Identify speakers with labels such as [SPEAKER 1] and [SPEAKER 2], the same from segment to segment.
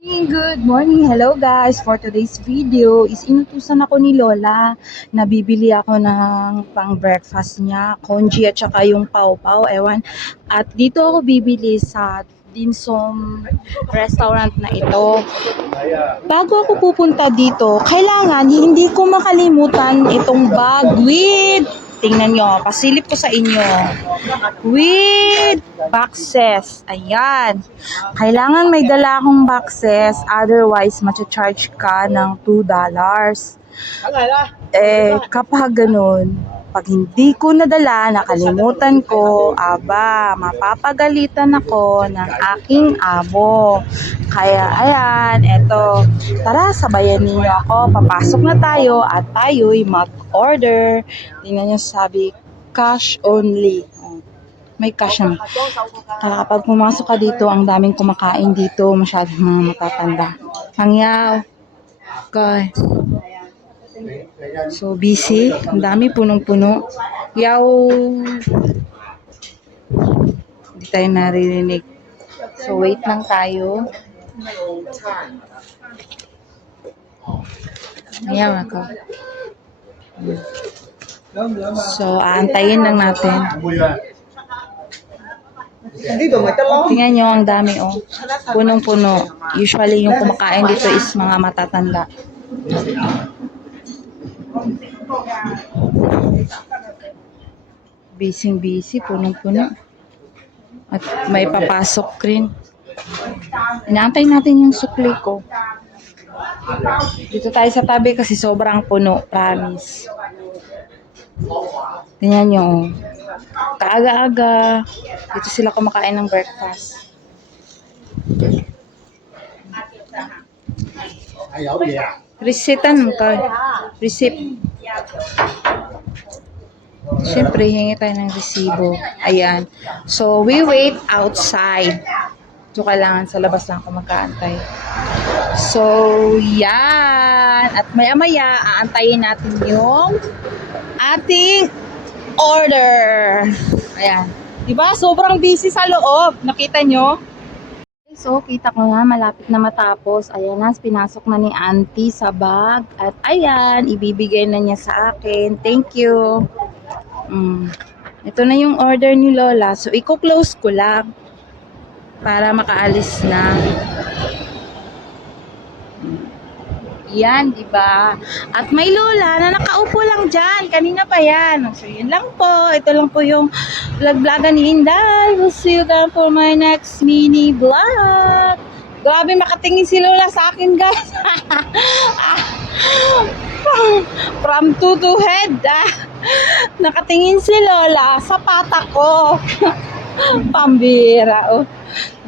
[SPEAKER 1] Good morning! Hello guys! For today's video is inutusan ako ni Lola na bibili ako ng pang breakfast niya, congee at saka yung pau-pau, ewan. At dito ako bibili sa Dinsom restaurant na ito. Bago ako pupunta dito, kailangan hindi ko makalimutan itong bag with Tingnan nyo, pasilip ko sa inyo. With boxes. Ayan. Kailangan may dala akong boxes, otherwise macha-charge ka ng $2. Eh, kapag ganun, pag hindi ko nadala, nakalimutan ko, aba, mapapagalitan ako ng aking amo. Kaya, ayan, eto. Tara, sabayan ninyo ako. Papasok na tayo at tayo'y mag-order. Tingnan nyo sabi, cash only. May cash naman. Kaya kapag pumasok ka dito, ang daming kumakain dito, masyadong mga matatanda. Hangyaw. Okay. So, busy. Ang dami, punong-puno. Yaw. Hindi tayo naririnig. So, wait lang tayo. Ayan ako. So, aantayin lang natin. Tingnan nyo, ang dami, oh. Punong-puno. Usually, yung kumakain dito is mga matatanda. Busy-busy, punong-puno. At may papasok rin. Inaantay natin yung sukli ko. Dito tayo sa tabi kasi sobrang puno, promise. Tingnan nyo, oh. Kaaga-aga. Dito sila kumakain ng breakfast.
[SPEAKER 2] Yeah.
[SPEAKER 1] Resitan ka. Receipt. Siyempre, hingi tayo ng resibo. Ayan. So, we wait outside. So, kailangan sa labas lang ako magkaantay. So, yan. At maya-maya, aantayin natin yung ating order. Ayan. Diba? Sobrang busy sa loob. Nakita nyo? So, kita ko nga, malapit na matapos. Ayan na, pinasok na ni auntie sa bag. At ayan, ibibigay na niya sa akin. Thank you. Mm. Ito na yung order ni Lola. So, i-close ko lang para makaalis na. Yan, di ba? At may lola na nakaupo lang dyan. Kanina pa yan. So, yun lang po. Ito lang po yung vlog-vlogan ni Inday. We'll see you again for my next mini vlog. Grabe, makatingin si Lola sa akin, guys. From two to head, ah. Nakatingin si Lola sa patak ko. Pambira, oh.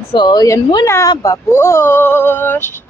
[SPEAKER 1] So, yan muna. Babush!